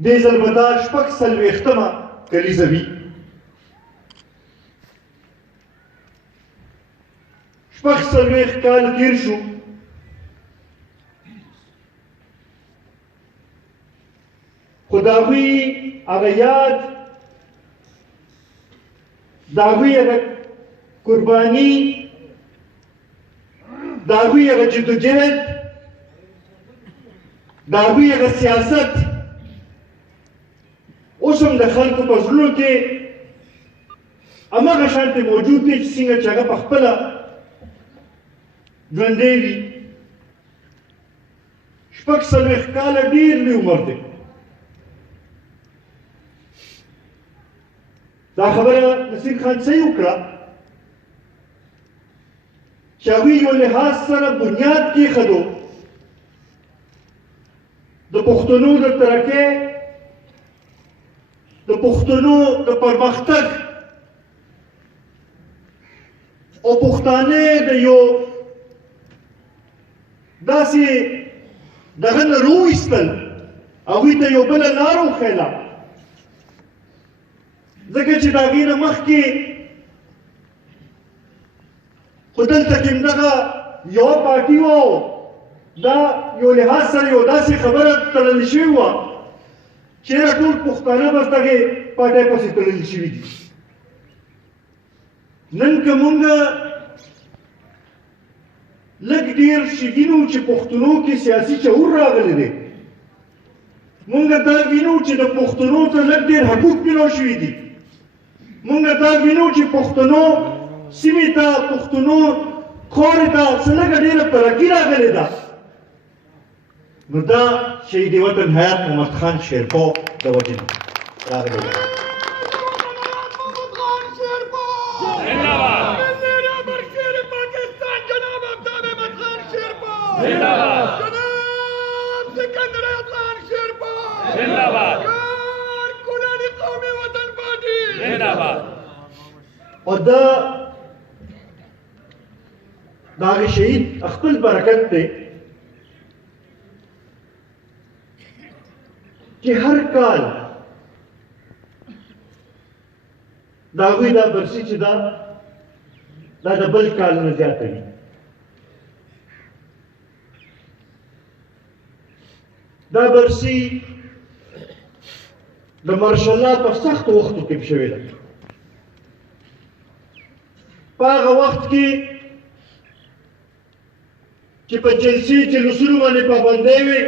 دې ځل به دا شپږ څلوېښتمه کلیزه وي. شپږ څلوېښت کال تېر شو خو د هغوی هغه یاد، د هغوی هغه قرباني، د هغوی هغه جدوجهد، د هغوی هغه سیاست اوس هم د خلکو په زړونو کې هماغه شانتې موجود دی چې څنګه چې هغه په خپله ژوندی وي. شپږ څلوېښت کاله ډېر لوی عمر دی. دا خبره نصیر خان صحیح وکړه چې هغوی یو لحاظ سره بنیاد کېښودو د پښتنو د ترقۍ، د پښتنو د پرمختګ او پښتانه د یو داسې دغه نه راوایستل، هغوی ته یو بله لاره وښیله. ځکه چې د هغې نه مخکې خو دلته کې همدغه یوه پارټي وه، دا یو لحاظ سره یو داسې خبره تړل شوې وه چې ټول پښتانه بس دغې پارټۍ پسې تړل شوي دي. نن که مونږ لږ ډېر شي وینو چې پښتنو کې سیاسي شعور راغلی دی، مونږ دا وینو چې د پښتنو ته لږ ډېر حقوق میلاو شوي دي، مونږ دا وینو چې پښتنو سیمې ته، پښتنو خاورې ته څه لږه ډېره ترقي راغلې ده. نو دا شهید وطن حیات محمد خان شیرپا د وجې نه راغلی ده. او دا د هغې شهید خپل برکت دی چې هر کال د هغوی دا برسي چې دا د بل کال نه زیاته وي. دا برسي د مارشالله په سختو وختو کې شوې ده. په هغه وخت کې چې په جنسي جلوسونو باندې پابندۍ وې،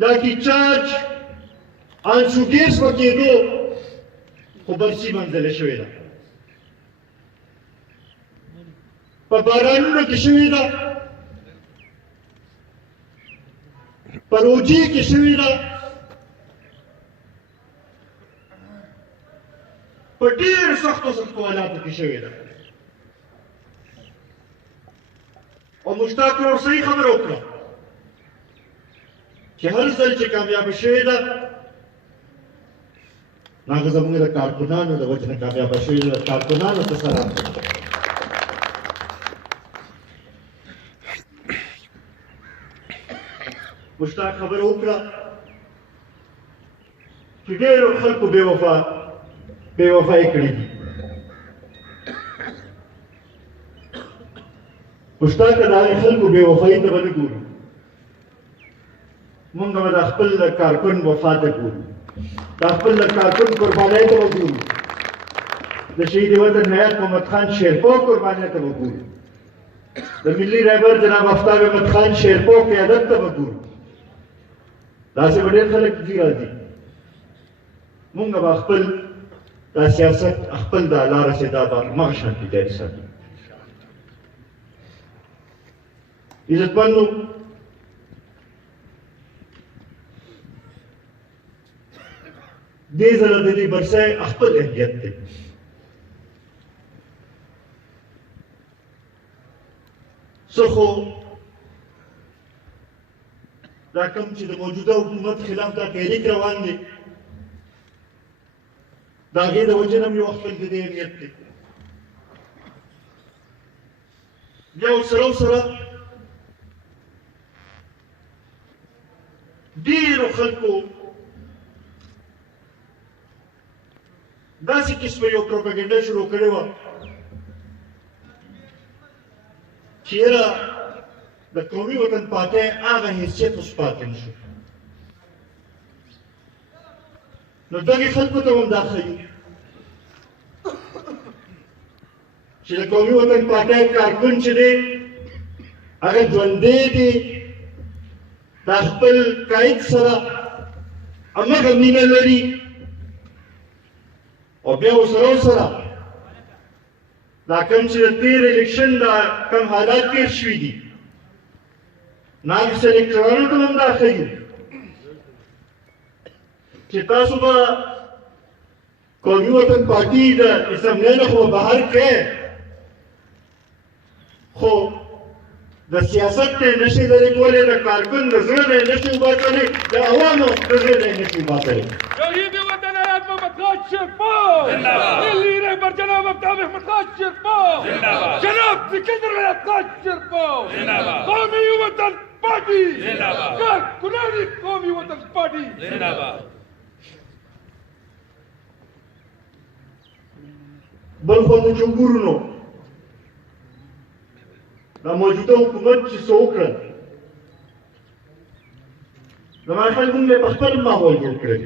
لاټیچارج انشوګیز په کېدو خو برسي منځلې شوې ده. په بارانونو کې شوې ده، په روجې کې شوې ده، په ډېر سختو حالاتو کې شوې ده. او مشتاق ورور صحیح خبره وکړه چې هر ځل چې کامیابه شوې ده نو هغه زموږ د کارکونانو د وجې نه کامیابه شوې ده. د کارکونانو ته سلام. مشتاق خبره وکړه چې ډېرو خلکو بېوفایي کړي دي. مشتاق د هغې خلکو بېوفایي ته به نه ګورو، مونږ به د خپل کارکن وفا ته ګورو، د خپل کارکن قربانۍ ته به ګورو، د شهید وطن حیات محمد خان شیرپا قربانۍ ته به ګورو، د ملي رهبر جناب آفتاب احمد خان شیرپا قیادت ته به ګورو. داسې به ډېر خلک دي راځي. مونږ به خپل دا سیاست خپل دا لاره چې دا به همغه شانتې جاري ساتو. عزتمنو، دې ځله د دې برسۍ خپل اهمیت دی. څه خو دا کوم چې د موجوده حکومت خلاف دا تحریک روان دی، د هغې د وجې نه هم یو خپل د دې اهمیت دی. بیا ورسره ډېرو خلکو داسې قسمه یو پروپاګنډه شروع کړې وه چې یاره د قومي وطن پارټۍ هغه حیثیت اوس پاتې نه شو. نو دغې خلکو ته هم دا ښیي چې د قومي وطن پارټۍ کارکون چې دی هغه ژوندی دی، دا خپل قاید سره همغه مینه لري او بیا ورسره دا کوم چې د تېر الیکشن دا کوم حالات تېر شوي دي ناقص الکټرانو ته هم دا ښیي چې تاسو به قومي وطن پارټي د اسمبلۍ نه خو بهر کړئ، خو د سیاست ته نشي لرې کولی، د کارکن د زړه نه نشي وباسلی، د عوامو د زړه نه نشي وباسلی. شهید وطن آیات محمد خان شیرپور ملی رهبر جناب آفتاب احمد خان شیرپور جناب سکندر ولایت خان شیرپور قومی وطن پارٹی کارکنان قومی وطن پارٹی. بل خوا ته چې وګورو نو دا موجوده حکومت چې څه وکړل زما خیال موږ یې په خپل ماحول جوړ کړی.